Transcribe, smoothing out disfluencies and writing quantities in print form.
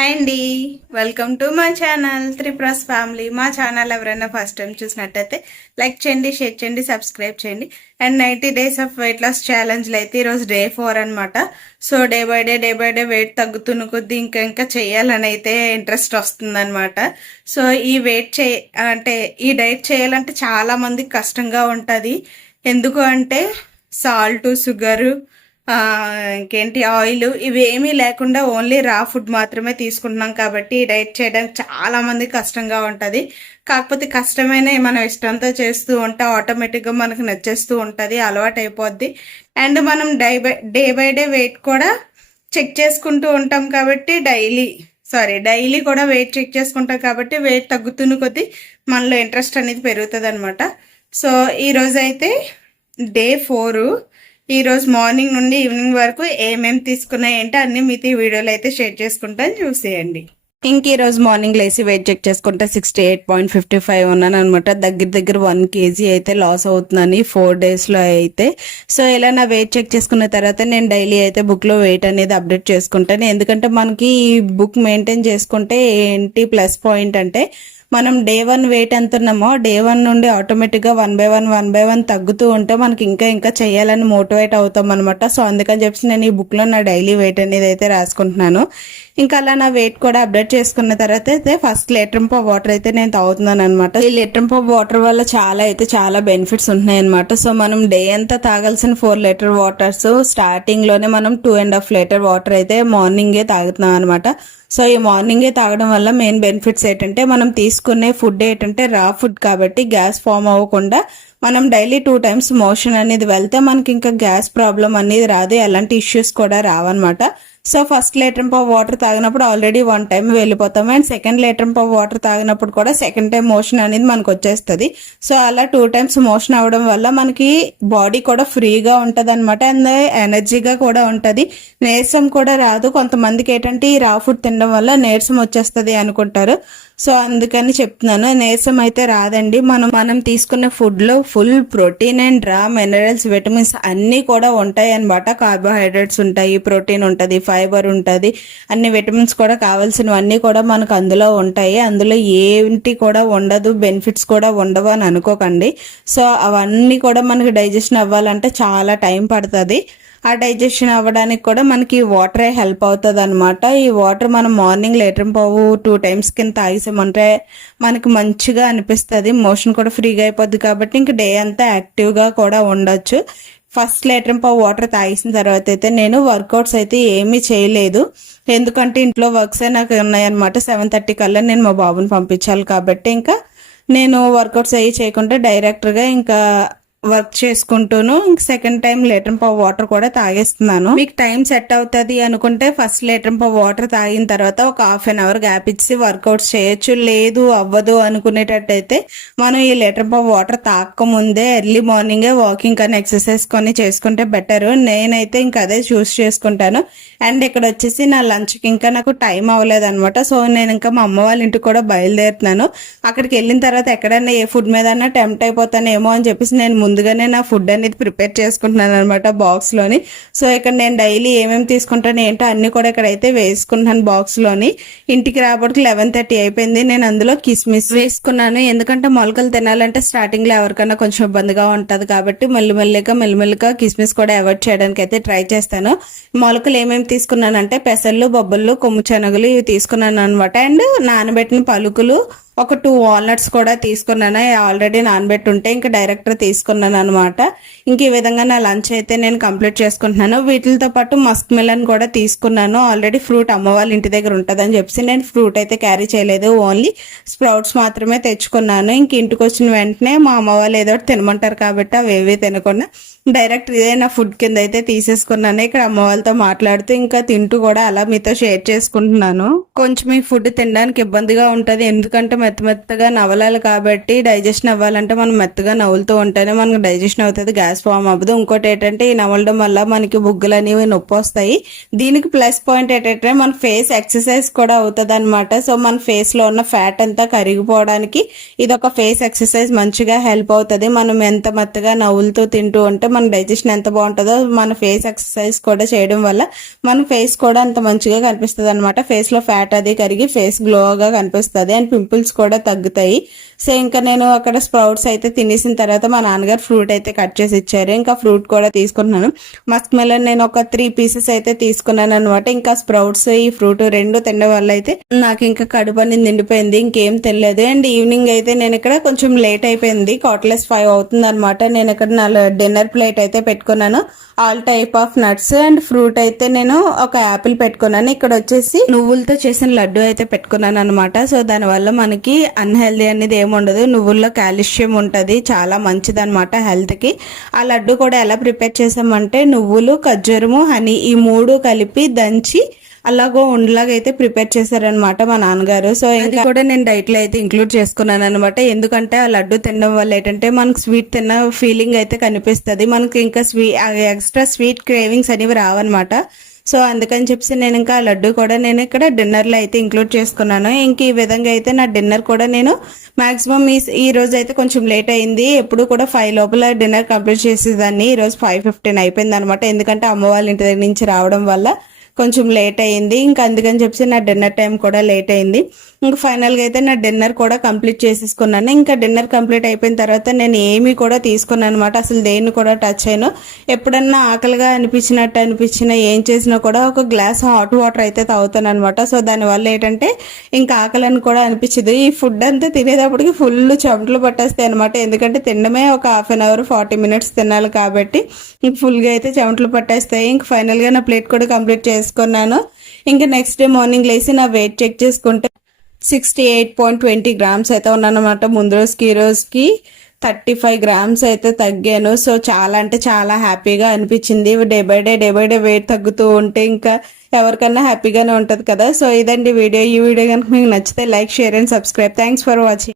Hi అండి, welcome to my channel త్రిప్రస్ family. మా ఛానల్ ఎవరైనా ఫస్ట్ టైం చూసినట్టయితే లైక్ చేయండి, షేర్ చేయండి, సబ్స్క్రైబ్ చేయండి. And 90 days of weight loss ఛాలెంజ్లో అయితే ఈరోజు డే 4 అనమాట. So day by day weight తగ్గుతున్న కొద్దీ ఇంకా చేయాలని అయితే ఇంట్రెస్ట్ వస్తుందన్నమాట. సో ఈ ఈ డైట్ చేయాలంటే చాలా మందికి కష్టంగా ఉంటుంది. ఎందుకు అంటే సాల్ట్, షుగరు, ఇంకేంటి ఆయిల్ ఇవి ఏమీ లేకుండా ఓన్లీ రా ఫుడ్ మాత్రమే తీసుకుంటున్నాం కాబట్టి డైట్ చేయడానికి చాలా మంది కష్టంగా ఉంటుంది. కాకపోతే కష్టమైన మనం ఇష్టంతో చేస్తూ ఉంటే ఆటోమేటిక్గా మనకు నచ్చేస్తూ ఉంటుంది, అలవాటు అయిపోద్ది. అండ్ మనం డే బై డే వెయిట్ కూడా చెక్ చేసుకుంటూ ఉంటాం కాబట్టి డైలీ కూడా వెయిట్ చెక్ చేసుకుంటాం కాబట్టి వెయిట్ తగ్గుతున్న కొద్దీ మనలో ఇంట్రెస్ట్ అనేది పెరుగుతుంది అనమాట. సో ఈరోజు అయితే డే 4. ఈరోజు మార్నింగ్ నుండి ఈవినింగ్ వరకు ఏమేమి తీసుకున్నాయి ఏంటో అన్ని మీతో ఈ వీడియోలో అయితే షేర్ చేసుకుంటాను, చూసేయండి. ఈరోజు మార్నింగ్ లేసి వెయిట్ చెక్ చేసుకుంటే 68.55 ఉన్నాను అనమాట. దగ్గర 1 kg అయితే లాస్ అవుతుందని 4 daysలో అయితే. సో ఇలా నా వెయిట్ చెక్ చేసుకున్న తర్వాత నేను డైలీ అయితే బుక్లో వెయిట్ అనేది అప్డేట్ చేసుకుంటాను. ఎందుకంటే మనకి ఈ బుక్ మెయింటైన్ చేసుకుంటే ఏంటి ప్లస్ పాయింట్ అంటే మనం డే 1 వెయిట్ ఎంత ఉన్నామో డే 1 నుండి ఆటోమేటిక్గా 1 by 1 తగ్గుతూ ఉంటే మనకి ఇంకా చేయాలని మోటివేట్ అవుతాం అనమాట. సో అందుకని చెప్పి నేను ఈ బుక్లో నా డైలీ వెయిట్ అనేది అయితే రాసుకుంటున్నాను. ఇంకా అలా నా వెయిట్ కూడా అప్డేట్ చేసుకున్న తర్వాత అయితే ఫస్ట్ లీటర్ ఆఫ్ వాటర్ అయితే నేను తాగుతున్నాను అనమాట. ఈ లీటర్ ఆఫ్ వాటర్ వల్ల చాలా బెనిఫిట్స్ ఉంటున్నాయి అనమాట. సో మనం డే అంతా తాగాల్సిన 4 లీటర్ వాటర్స్ స్టార్టింగ్ లోనే మనం 2.5 లీటర్ వాటర్ అయితే మార్నింగే తాగుతున్నాం అనమాట. సో ఈ మార్నింగే తాగడం వల్ల మెయిన్ బెనిఫిట్స్ ఏంటంటే మనం తీసుకునే ఫుడ్ ఏంటంటే రా ఫుడ్ కాబట్టి గ్యాస్ ఫామ్ అవ్వకుండా మనం డైలీ 2 times మోషన్ అనేది వెళ్తే మనకి ఇంకా గ్యాస్ ప్రాబ్లం అనేది రాదు, ఎలాంటి ఇష్యూస్ కూడా రావన్నమాట. So first litre of water తాగినప్పుడు ఆల్రెడీ 1 time వెళ్ళిపోతాం. And second litre of water తాగినప్పుడు కూడా సెకండ్ టైం మోషన్ అనేది మనకు వచ్చేస్తుంది. సో అలా 2 times మోషన్ అవ్వడం వల్ల మనకి బాడీ కూడా ఫ్రీగా ఉంటుంది అనమాట. అండ్ ఎనర్జీగా కూడా ఉంటుంది, నీరసం కూడా రాదు. కొంతమందికి ఏంటంటే ఈ రా ఫుడ్ తినడం వల్ల నీరసం వచ్చేస్తుంది అనుకుంటారు. సో అందుకని చెప్తున్నాను, నీరసం అయితే రాదండి. మనం తీసుకున్న ఫుడ్ లో ఫుల్ ప్రోటీన్ అండ్ రా మినరల్స్, విటమిన్స్ అన్ని కూడా ఉంటాయి అనమాట. కార్బోహైడ్రేట్స్ ఉంటాయి, ప్రోటీన్ ఉంటుంది, ఫైబర్ ఉంటుంది, అన్ని విటమిన్స్ కూడా కావాల్సినవన్నీ కూడా మనకు అందులో ఉంటాయి. అందులో ఏంటి కూడా ఉండదు, బెనిఫిట్స్ కూడా ఉండవు అని అనుకోకండి. సో అవన్నీ కూడా మనకి డైజెషన్ అవ్వాలంటే చాలా టైం పడుతుంది. ఆ డైజెషన్ అవ్వడానికి కూడా మనకి వాటరే హెల్ప్ అవుతుంది అనమాట. ఈ వాటర్ మనం మార్నింగ్ లీటర్ పావు 2 times కింద తాగేసామంటే మనకి మంచిగా అనిపిస్తుంది, మోషన్ కూడా ఫ్రీగా అయిపోద్ది కాబట్టి ఇంక డే అంతా యాక్టివ్గా కూడా ఉండొచ్చు. ఫస్ట్ లీటర్ పావు వాటర్ తాగేసిన తర్వాత అయితే నేను వర్కౌట్స్ అయితే ఏమీ చేయలేదు. ఎందుకంటే ఇంట్లో వర్క్స్ నాకు ఉన్నాయన్నమాట. 7:30 కల్లా నేను మా బాబుని పంపించాలి కాబట్టి ఇంకా నేను వర్కౌట్స్ అయ్యి చేయకుండా డైరెక్ట్గా ఇంకా వర్క్ చేసుకుంటూను second time litre of water కూడా తాగేస్తున్నాను. మీకు టైం సెట్ అవుతుంది అనుకుంటే ఫస్ట్ లీటర్ ఆఫ్ వాటర్ తాగిన తర్వాత ఒక 1/2 hour గ్యాప్ ఇచ్చి వర్కౌట్స్ చేయొచ్చు. లేదు అవ్వదు అనుకునేటట్టయితే మనం ఈ లీటర్ ఆఫ్ వాటర్ తాగకముందే ఎర్లీ మార్నింగే వాకింగ్ కానీ ఎక్సర్సైజ్ కొని చేసుకుంటే బెటర్. నేనైతే ఇంకా అదే చూస్ చేసుకుంటాను. అండ్ ఇక్కడ వచ్చేసి నా లంచ్కి ఇంకా నాకు టైం అవ్వలేదు అనమాట. సో నేను ఇంకా మా అమ్మ వాళ్ళ ఇంటికి కూడా బయలుదేరుతున్నాను. అక్కడికి వెళ్ళిన తర్వాత ఎక్కడైనా ఏ ఫుడ్ మీద టెంప్ట్ అయిపోతానేమో అని చెప్పేసి నేను ముందుగానే నా ఫుడ్ అనేది ప్రిపేర్ చేసుకుంటున్నాను అనమాట బాక్స్లోని. సో ఇక్కడ నేను డైలీ ఏమేమి తీసుకుంటాను ఏంటో అన్ని కూడా ఇక్కడైతే వేసుకుంటున్నాను బాక్స్లోని. ఇంటికి రాబడికి 11:30 అయిపోయింది. నేను అందులో కిస్మిస్ వేసుకున్నాను. ఎందుకంటే మొలకలు తినాలంటే స్టార్టింగ్లో ఎవరికైనా కొంచెం ఇబ్బందిగా ఉంటుంది కాబట్టి మెల్లిమెల్లిగా కిస్మిస్ కూడా అవాయిడ్ చేయడానికి అయితే ట్రై చేస్తాను. మొలకలు ఏమేమి తీసుకున్నానంటే పెసళ్ళు, బొబ్బళ్ళు, కొమ్ము శనగలు ఇవి తీసుకున్నాను అనమాట. అండ్ నానబెట్టిన పలుకులు, ఒక 2 walnuts కూడా తీసుకున్నాను. ఆల్రెడీ నానబెట్టి ఉంటే ఇంకా డైరెక్ట్ తీసుకున్నాను అనమాట. ఇంక ఈ విధంగా నా లంచ్ అయితే నేను కంప్లీట్ చేసుకుంటున్నాను. వీటితో పాటు మస్క్ మిలన్ కూడా తీసుకున్నాను. ఆల్రెడీ ఫ్రూట్ అమ్మ వాళ్ళ ఇంటి దగ్గర ఉంటుందని చెప్పి నేను ఫ్రూట్ అయితే క్యారీ చేయలేదు, ఓన్లీ స్ప్రౌట్స్ మాత్రమే తెచ్చుకున్నాను. ఇంక ఇంటికి వచ్చిన వెంటనే మా అమ్మ వాళ్ళు ఏదో తినమంటారు కాబట్టి అవేవి తినకుండా డైరెక్ట్ ఇదే నా ఫుడ్ కింద అయితే తీసేసుకున్నాను. ఇక్కడ అమ్మ వాళ్ళతో మాట్లాడుతూ ఇంకా తింటూ కూడా అలా మీతో షేర్ చేసుకుంటున్నాను. కొంచెం ఈ ఫుడ్ తినడానికి ఇబ్బందిగా ఉంటుంది, ఎందుకంటే మెత్తగా నవలాలి కాబట్టి డైజెషన్ అవ్వాలంటే మనం మెత్తగా నవ్వులుతూ ఉంటేనే మనకు డైజెషన్ అవుతుంది, గ్యాస్ ఫామ్ అవ్వదు. ఇంకోటి ఏంటంటే ఈ నవ్వడం వల్ల మనకి బుగ్గలు అనేవి నొప్పి వస్తాయి. దీనికి ప్లస్ పాయింట్ ఏంటంటే మన ఫేస్ ఎక్సర్సైజ్ కూడా అవుతుంది అనమాట. సో మన ఫేస్ లో ఉన్న ఫ్యాట్ అంతా కరిగిపోవడానికి ఇది ఒక ఫేస్ ఎక్సర్సైజ్ మంచిగా హెల్ప్ అవుతుంది. మనం ఎంత మెత్తగా నవ్వులతో తింటూ ఉంటే మన డైజెషన్ ఎంత బాగుంటుందో మన ఫేస్ ఎక్సర్సైజ్ కూడా చేయడం వల్ల మన ఫేస్ కూడా అంత మంచిగా కనిపిస్తుంది అనమాట. ఫేస్ లో ఫ్యాట్ అది కరిగి ఫేస్ గ్లోగా కనిపిస్తుంది అండ్ పింపుల్స్ కూడా తగ్గుతాయి. సో ఇంకా నేను అక్కడ స్ప్రౌట్స్ అయితే తినేసిన తర్వాత మా నాన్నగారు ఫ్రూట్ అయితే కట్ చేసి ఇచ్చారు. ఇంకా ఫ్రూట్ కూడా తీసుకున్నాను. మస్క్ మెలన్ నేను ఒక 3 పీసెస్ అయితే తీసుకున్నాను అనమాట. ఇంకా స్ప్రౌట్స్ ఈ ఫ్రూట్ రెండు తినడం వల్ల అయితే నాకు ఇంకా కడుపు అనేది నిండిపోయింది, ఇంకేం తినలేదు. అండ్ ఈవినింగ్ అయితే నేను ఇక్కడ కొంచెం లేట్ అయిపోయింది, 4:45 అవుతుంది అనమాట. నేను ఇక్కడ నా డిన్నర్ ప్లేట్ అయితే పెట్టుకున్నాను. All type of nuts and fruit అయితే నేను ఒక యాపిల్ పెట్టుకున్నాను. ఇక్కడ వచ్చేసి నువ్వులతో చేసిన లడ్డు అయితే పెట్టుకున్నాను అనమాట. సో దానివల్ల మనకి అన్హెల్దీ అనేది ఏముండదు. నువ్వుల్లో కాల్షియం ఉంటుంది, చాలా మంచిది అనమాట హెల్త్ కి. ఆ లడ్డు కూడా ఎలా ప్రిపేర్ చేసామంటే నువ్వులు, ఖర్జూరము, హనీ ఈ 3 కలిపి దంచి అలాగో ఉండలాగా అయితే ప్రిపేర్ చేశారనమాట మా నాన్నగారు. సో ఇంకా కూడా నేను డైట్ లో అయితే ఇంక్లూడ్ చేసుకున్నాను అనమాట. ఎందుకంటే ఆ లడ్డు తినడం వల్ల ఏంటంటే మనకు స్వీట్ తిన్న ఫీలింగ్ అయితే కనిపిస్తుంది, మనకి ఇంకా ఎక్స్ట్రా స్వీట్ క్రేవింగ్స్ అనేవి రావన్నమాట. సో అందుకని చెప్పి నేను ఇంకా లడ్డు కూడా నేను ఇక్కడ డిన్నర్ లో అయితే ఇంక్లూడ్ చేసుకున్నాను. ఇంక ఈ విధంగా అయితే నా డిన్నర్ కూడా నేను మాక్సిమం ఈ రోజు అయితే కొంచెం లేట్ అయింది. ఎప్పుడు కూడా 5 లోపల డిన్నర్ కంప్లీట్ చేసేదాన్ని. ఈ రోజు 5:15 అయిపోయింది అనమాట. ఎందుకంటే అమ్మ వాళ్ళ ఇంటి దగ్గర నుంచి రావడం వల్ల కొంచెం లేట్ అయింది. ఇంకా అందుకని చెప్పి నా డిన్నర్ టైం కూడా లేట్ అయింది. ఇంకా ఫైనల్ గా అయితే నా డిన్నర్ కూడా కంప్లీట్ చేసేసుకున్నాను. ఇంకా డిన్నర్ కంప్లీట్ అయిపోయిన తర్వాత నేను ఏమీ కూడా తీసుకున్నాను అనమాట. అసలు దేన్ని కూడా టచ్ అయ్యాను. ఎప్పుడన్నా ఆకలిగా అనిపించినా ఏం చేసినా కూడా ఒక గ్లాస్ హాట్ వాటర్ అయితే తాగుతాను అనమాట. సో దానివల్ల ఏంటంటే ఇంకా ఆకలిని కూడా అనిపించదు. ఈ ఫుడ్ అంతా తినేటప్పటికి ఫుల్ చెమటలు పట్టేస్తాయి అనమాట. ఎందుకంటే తినడమే ఒక 1/2 అవర్ 40 మినిట్స్ తినాలి కాబట్టి ఇంక ఫుల్ గా అయితే చెమటలు పట్టేస్తాయి. ఇంక ఫైనల్ గా నా ప్లేట్ కూడా కంప్లీట్ చేసుకున్నాను. ఇంకా నెక్స్ట్ డే మార్నింగ్ లేసి నా వెయిట్ చెక్ చేసుకుంటే 68.20 గ్రామ్స్ అయితే ఉన్నానమాట. ముందు రోజుకి ఈ రోజుకి 35 గ్రామ్స్ అయితే తగ్గాను. సో చాలా అంటే చాలా హ్యాపీగా అనిపించింది. డే బై డే వెయిట్ తగ్గుతూ ఉంటే ఇంకా ఎవరికన్నా హ్యాపీగానే ఉంటది కదా. సో ఇదండి వీడియో. ఈ వీడియో కనుక మీకు నచ్చితే like, share and subscribe. Thanks for watching.